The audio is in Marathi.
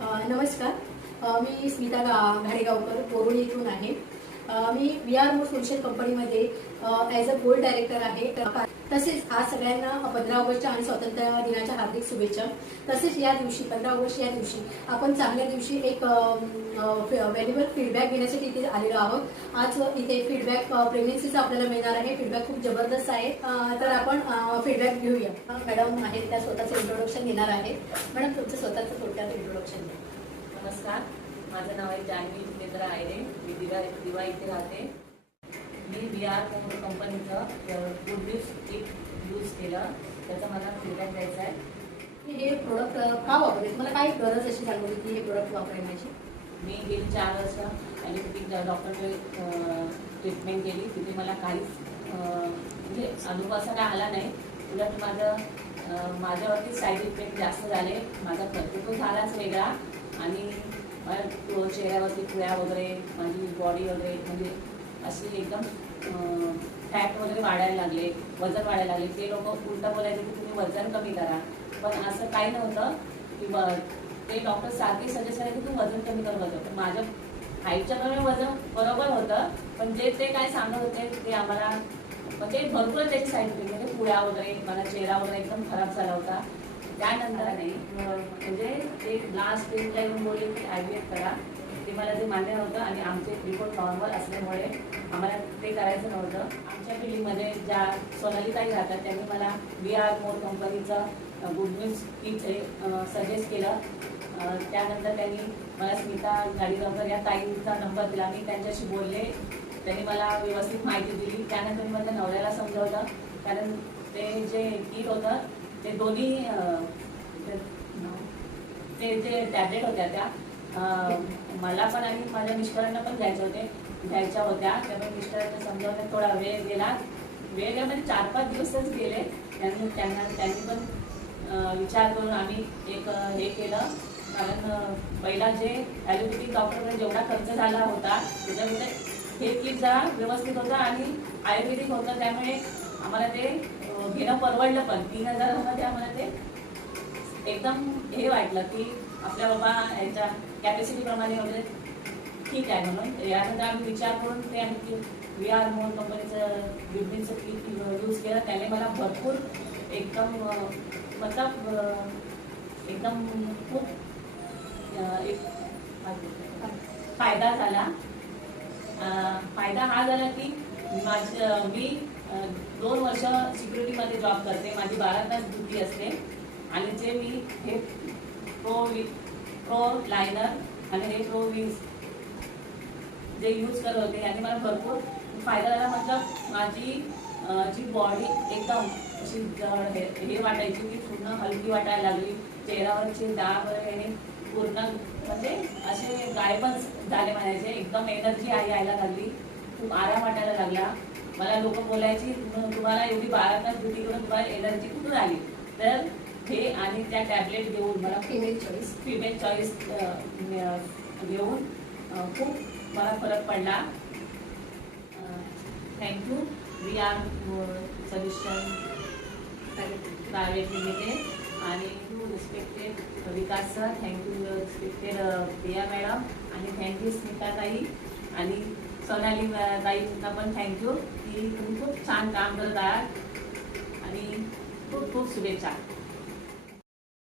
नमस्कार. मी स्मिता घाडेगावकर बोरुडी येथून आहे. मी VR मोड सोल्युशन कंपनीमध्ये ॲज अ बोर्ड डायरेक्टर आहे. तसेच आज सगळ्यांना 15 ऑगस्ट आणि स्वातंत्र्य दिनाच्या हार्दिक शुभेच्छा. तसेच या दिवशी 15 ऑगस्ट या दिवशी आपण चांगल्या दिवशी एक व्हॅल्युएबल फीडबॅक घेण्यासाठी इथे आलेलो आहोत. आज इथे फीडबॅक प्रेग्नन्सीचा आपल्याला मिळणार आहे. फीडबॅक खूप जबरदस्त आहे. तर आपण फीडबॅक घेऊया. मॅडम आहेत त्या स्वतःचं इंट्रोडक्शन देणार आहेत. मॅडम तुमचं स्वतःचं थोडक्यात इंट्रोडक्शन द्या. नमस्कार, माझं नाव आहे जान्हवी जितेंद्र आयरे. मी दिवा इथे राहते. मी VR मोड कंपनीचं गुड न्यूज किट यूज केलं, त्याचा मला फीडबॅक द्यायचा आहे. हे प्रोडक्ट का वापरले, मला काय गरज अशी जाणवली की हे प्रोडक्ट वापरण्याची? मी गेली 4 वर्ष ॲलोपॅथिक डॉक्टरकडे ट्रीटमेंट केली. तिथे मला काहीच म्हणजे अनुभव असा काय आला नाही. उलट माझ्यावरती साईड इफेक्ट जास्त झाले. माझा खर्च तो झालाच वेगळा आणि चेहऱ्यावरती पुळ्या वगैरे, माझी बॉडी वगैरे म्हणजे अशी एकदम फॅट वगैरे वाढायला लागले, वजन वाढायला लागले. ते लोक उलटं बोलायचे की तुम्ही वजन कमी करा, पण असं काही नव्हतं की ते डॉक्टर सारखे सजेस्ट करायचे की तू वजन कमी कर वजन. पण माझ्या हाईटच्या प्रमाणे वजन बरोबर होतं, पण जे ते काय सांगत होते ते आम्हाला म्हणजे भरपूर त्याची साईड इफेक्ट म्हणजे पुळ्या वगैरे, माझा चेहरा वगैरे एकदम खराब झाला होता. त्यानंतर नाही म्हणजे ते लास्ट स्टेजला येऊन बोलले की IVF करा. ते मला ते मान्य नव्हतं आणि आमचे रिपोर्ट नॉर्मल असल्यामुळे आम्हाला ते करायचं नव्हतं. आमच्या फील्डमध्ये ज्या सोनाली ताई राहतात त्यांनी मला VR मोड कंपनीचं गुड न्यूज किट सजेस्ट केलं. त्यानंतर त्यांनी मला स्मिता घाडेगावकर या ताईंचा नंबर दिला. मी त्यांच्याशी बोलले, त्यांनी मला व्यवस्थित माहिती दिली. त्यानंतर मी माझ्या नवऱ्याला समजवलं, कारण ते जे किट होतं ते दोन्ही ते जे टॅबलेट होत्या त्या मला पण आणि माझ्या मिस्टरांना पण घ्यायच्या होत्या. त्यामुळे मिस्टरांना समजावण्यात थोडा वेळ गेला म्हणजे 4-5 दिवसच गेले. त्यांनी पण विचार करून आम्ही एक हे केलं. कारण पहिला जे ॲलोपॅथिक डॉक्टरकडे जेवढा खर्च झाला होता त्याच्यामध्ये हे किट जरा व्यवस्थित होतं आणि आयुर्वेदिक होतं, त्यामुळे आम्हाला ते घेणं परवडलं. पण 3000मध्ये आम्हाला ते एकदम हे वाटलं की आपल्या बाबा ह्याच्या कॅपॅसिटीप्रमाणे वगैरे ठीक आहे म्हणून. यानंतर आम्ही विचार करून ते आम्ही VR मोड कंपनीचं विभिन्नचं किट यूज केलं. त्याने मला भरपूर एकदम एकदम खूप एक फायदा झाला. फायदा हा झाला की मी 2 वर्ष सिक्युरिटीमध्ये जॉब करते. माझी 12 तास ड्युटी असते आणि जे मी हे प्रो लायनर आणि हे प्रो वीज जे यूज करत होते याने मला भरपूर फायदा झाला. मतलब माझी जी बॉडी एकदम अशी जड हे वाटायची की पूर्ण हलकी वाटायला लागली. चेहऱ्यावरचे डाग वगैरे पूर्ण म्हणजे असे गायबच झाले म्हणायचे. एकदम एनर्जी यायला लागली, खूप आराम वाटायला लागला. मला लोक बोलायची तुम्हाला एवढी 12 तास ड्युटी करून तुम्हाला एनर्जी कुठून आली? तर हे आणि त्या टॅबलेट घेऊन मला फिमेल चॉईस घेऊन खूप मला फरक पडला. Thank you VR solution private limited आणि respected Vikas sir, thank you respected Priya madam आणि थँक्यू स्मिता ताई आणि सोनाली ताईंना पण थँक्यू की तुम्ही खूप छान काम करत आहात आणि खूप खूप शुभेच्छा.